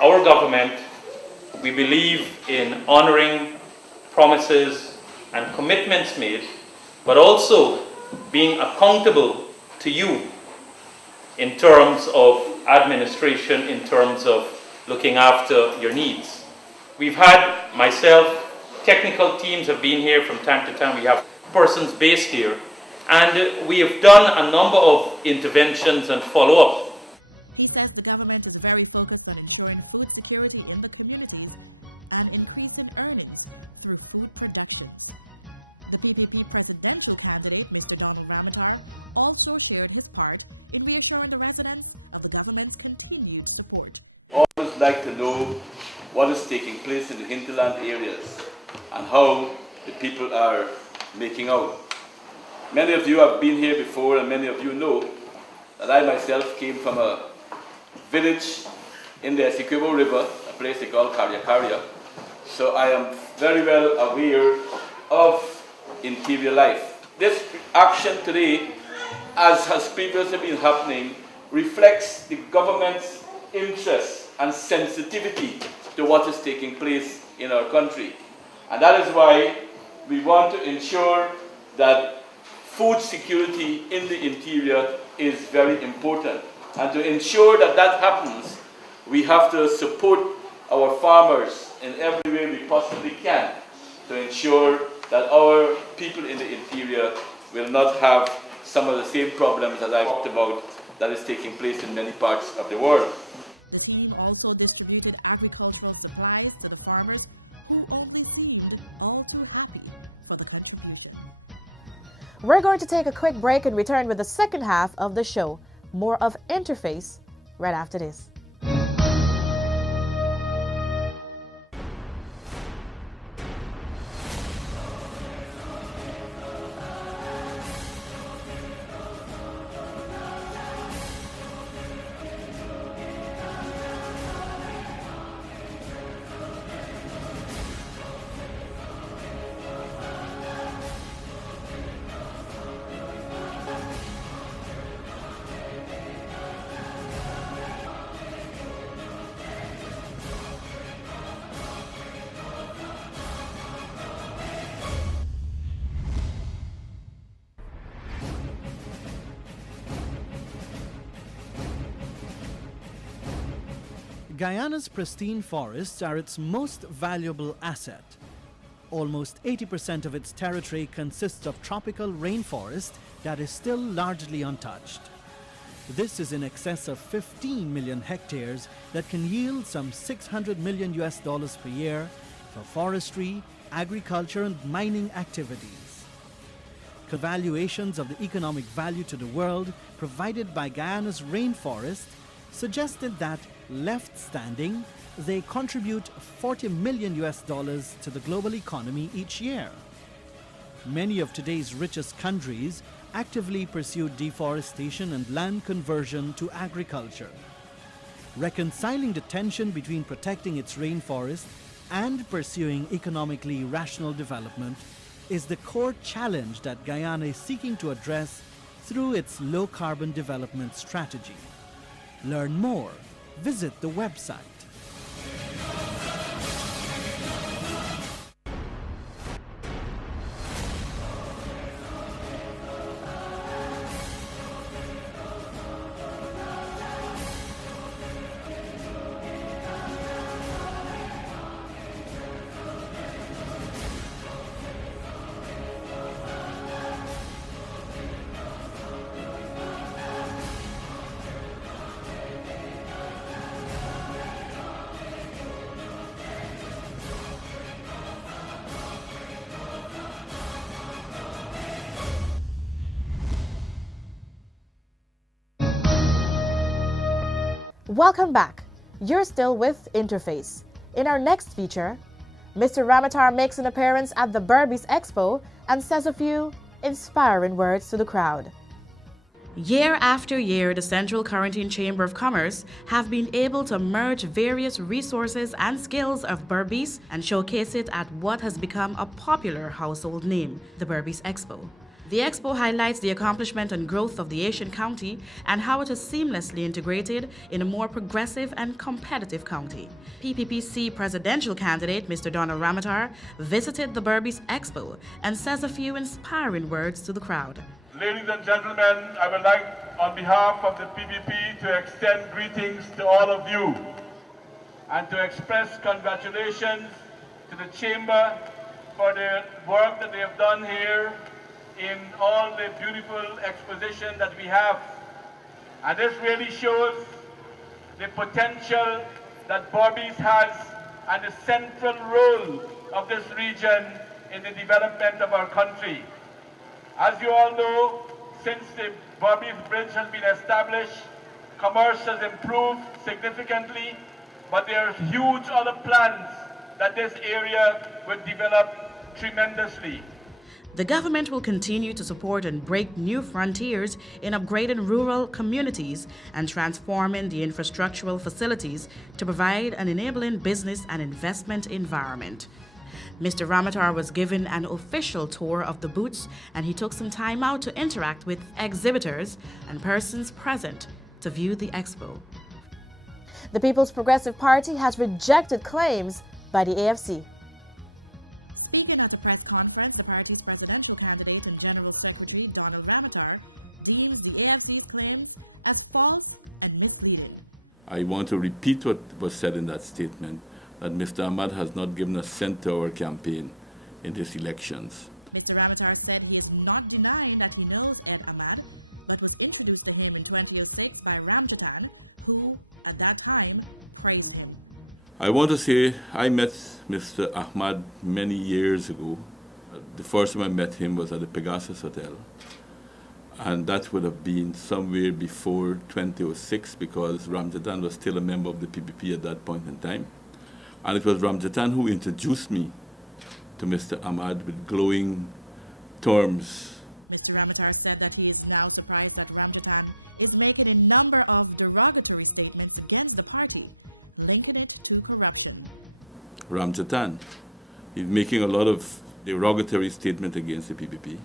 Our government, we believe in honoring promises and commitments made, but also being accountable to you in terms of administration, in terms of looking after your needs. We've had, myself, technical teams have been here from time to time. We have persons based here, and we have done a number of interventions and follow-up. He says the government is very focused on ensuring food security in the communities and increasing earnings through food production. The PPP presidential candidate, Mr. Donald Ramotar, also shared his part in reassuring the residents of the government's continued support. Always like to know what is taking place in the hinterland areas and how the people are making out. Many of you have been here before, and many of you know that I myself came from a village in the Essequibo River, a place they call Carriacaria. So I am very well aware of interior life. This action today, as has previously been happening, reflects the government's interest and sensitivity to what is taking place in our country. And that is why we want to ensure that food security in the interior is very important. And to ensure that that happens, we have to support our farmers in every way we possibly can to ensure that our people in the interior will not have some of the same problems as I talked about that is taking place in many parts of the world. The team also distributed agricultural supplies to the farmers, who only seemed all too happy for the contribution. We're going to take a quick break and return with the second half of the show. More of Interface right after this. Guyana's pristine forests are its most valuable asset. Almost 80% of its territory consists of tropical rainforest that is still largely untouched. This is in excess of 15 million hectares that can yield some $600 million per year for forestry, agriculture and mining activities. Evaluations of the economic value to the world provided by Guyana's rainforest suggested that, left standing, they contribute $40 million to the global economy each year. Many of today's richest countries actively pursue deforestation and land conversion to agriculture. Reconciling the tension between protecting its rainforest and pursuing economically rational development is the core challenge that Guyana is seeking to address through its low-carbon development strategy. Learn more. Visit the website. Welcome back. You're still with Interface. In our next feature, Mr. Ramotar makes an appearance at the Berbice Expo and says a few inspiring words to the crowd. Year after year, the Central Quarantine Chamber of Commerce have been able to merge various resources and skills of Berbice and showcase it at what has become a popular household name, the Berbice Expo. The expo highlights the accomplishment and growth of the Asian county and how it is seamlessly integrated in a more progressive and competitive county. PPPC presidential candidate Mr. Donald Ramatar visited the Berbice Expo and says a few inspiring words to the crowd. Ladies and gentlemen, I would like, on behalf of the PPP, to extend greetings to all of you and to express congratulations to the Chamber for the work that they have done here in all the beautiful exposition that we have. And this really shows the potential that Berbice has and the central role of this region in the development of our country. As you all know, since the Berbice Bridge has been established, commerce has improved significantly, but there are huge other plans that this area will develop tremendously. The government will continue to support and break new frontiers in upgrading rural communities and transforming the infrastructural facilities to provide an enabling business and investment environment. Mr. Ramatar was given an official tour of the booths, and he took some time out to interact with exhibitors and persons present to view the expo. The People's Progressive Party has rejected claims by the AFC. Speaking at the press conference, the party's presidential candidate and General Secretary Donald Ramatar deemed the AFC's claims as false and misleading. I want to repeat what was said in that statement, that Mr. Ahmad has not given a cent to our campaign in these elections. Mr. Ramatar said he is not denying that he knows Ed Ahmad, but was introduced to him in 2006 by Ramjatan, who, at that time, praised him. I want to say I met Mr. Ahmad many years ago. The first time I met him was at the Pegasus Hotel. And that would have been somewhere before 2006 because Ramjatan was still a member of the PPP at that point in time. And it was Ramjatan who introduced me to Mr. Ahmad with glowing terms. Mr. Ramatar said that he is now surprised that Ramjatan is making a number of derogatory statements against the party, linking it to corruption. Ramjatan is making a lot of derogatory statements against the PPP.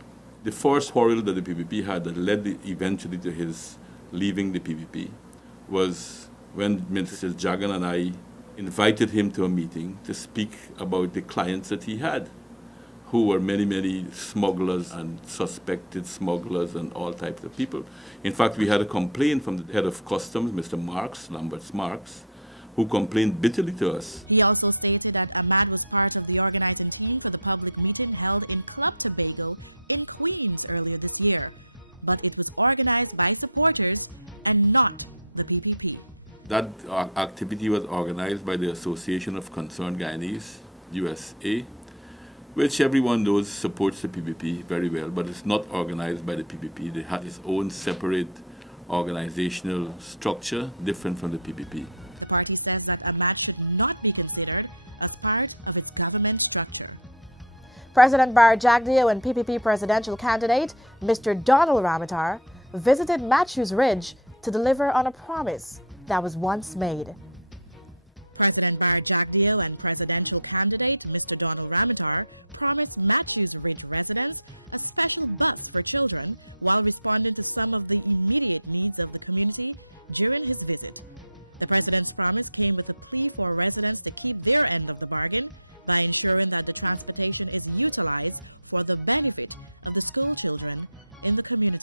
The first quarrel that the PPP had that led eventually to his leaving the PPP was when Mr. Jagan and I invited him to a meeting to speak about the clients that he had, who were many, many smugglers and suspected smugglers and all types of people. In fact, we had a complaint from the head of customs, Mr. Marks, Lambert Marks, who complained bitterly to us. He also stated that Ahmad was part of the organizing team for the public meeting held in Club Tobago in Queens earlier this year, but it was organized by supporters and not the PPP. That activity was organized by the Association of Concerned Guyanese, USA, which everyone knows supports the PPP very well, but it's not organized by the PPP. They have its own separate organizational structure, different from the PPP. The party says that Ahmad should not be considered a part of its government structure. President Bar Jagdeo and PPP presidential candidate Mr. Donald Ramatar visited Matthews Ridge to deliver on a promise that was once made. President Bar Jagdeo and presidential candidate Mr. Donald Ramatar promised Matthews Ridge residents a special bus for children while responding to some of the immediate needs of the community during his visit. The president's promise came with a plea for residents to keep their end of the bargain by ensuring that the transportation is utilized for the benefit of the school children in the community.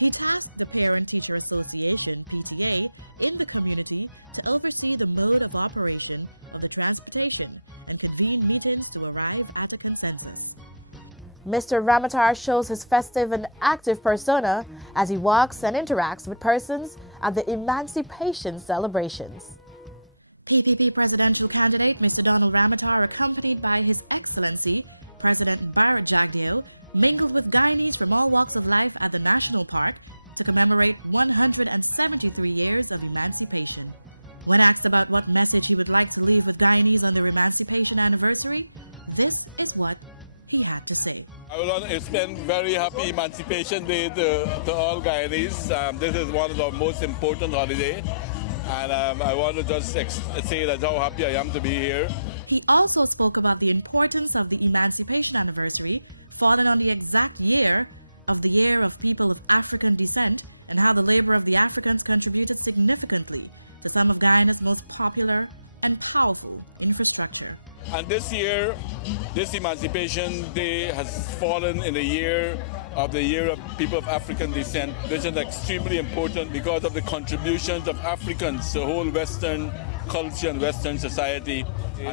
He tasked the Parent-Teacher Association, PTA, in the community to oversee the mode of operation of the transportation and convene meetings to arrive at a consensus. Mr. Ramatar shows his festive and active persona as he walks and interacts with persons at the Emancipation celebrations. PPP presidential candidate Mr. Donald Ramatar, accompanied by His Excellency President Bar Jagdeo, mingled with Guyanese from all walks of life at the National Park to commemorate 173 years of emancipation. When asked about what message he would like to leave with Guyanese on their emancipation anniversary, this is what he had to say. I would want to extend very happy Emancipation Day to all Guyanese. This is one of the most important holidays. And I want to just say that how happy I am to be here. He also spoke about the importance of the emancipation anniversary fallen on the exact year of the Year of People of African Descent, and how the labor of the Africans contributed significantly to some of Guyana's most popular and powerful infrastructure. And this year, this Emancipation Day has fallen in the year of the Year of People of African Descent, which is extremely important because of the contributions of Africans to the whole Western culture and Western society.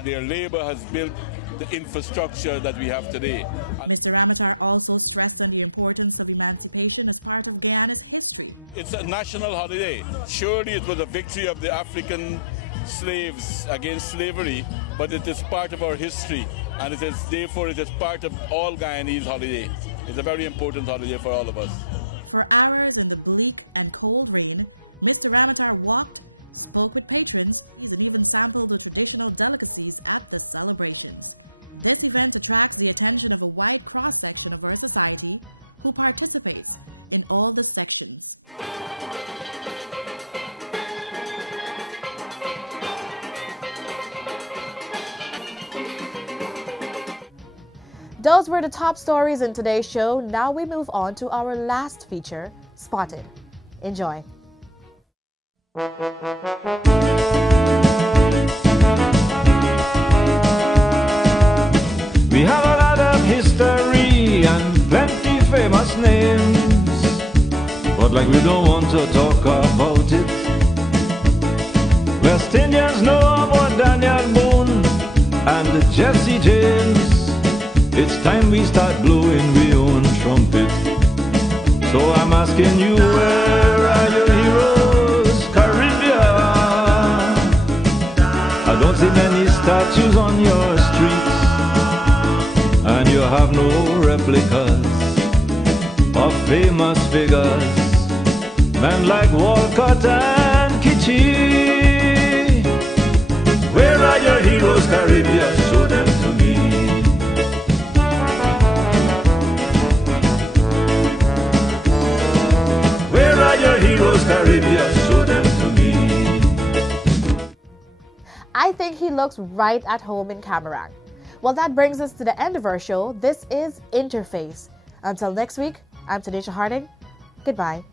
Their labor has built the infrastructure that we have today. Mr. Ramatar also stressed on the importance of emancipation as part of Guyana's history. It's a national holiday. Surely it was a victory of the African slaves against slavery, but it is part of our history, and therefore it is part of all Guyanese holiday. It's a very important holiday for all of us. For hours in the bleak and cold rain, Mr. Ramatar walked, spoke with patrons, and even sampled the traditional delicacies at the celebration. This event attracts the attention of a wide cross-section of our society who participate in all the sections. Those were the top stories in today's show. Now we move on to our last feature, Spotted. Enjoy. We have a lot of history and plenty famous names, but like we don't want to talk about it. West Indians know about Daniel Boone and Jesse James. It's time we start blowing we own trumpet. So I'm asking you, where are your heroes, Caribbean? I don't see many statues on your streets, and you have no replicas of famous figures, men like Walcott and Kitchee. Where are your heroes, Caribbean? Show them to me. Where are your heroes, Caribbean? Show them to me. I think he looks right at home in Camarang. Well, that brings us to the end of our show. This is Interface. Until next week, I'm Tanisha Harding. Goodbye.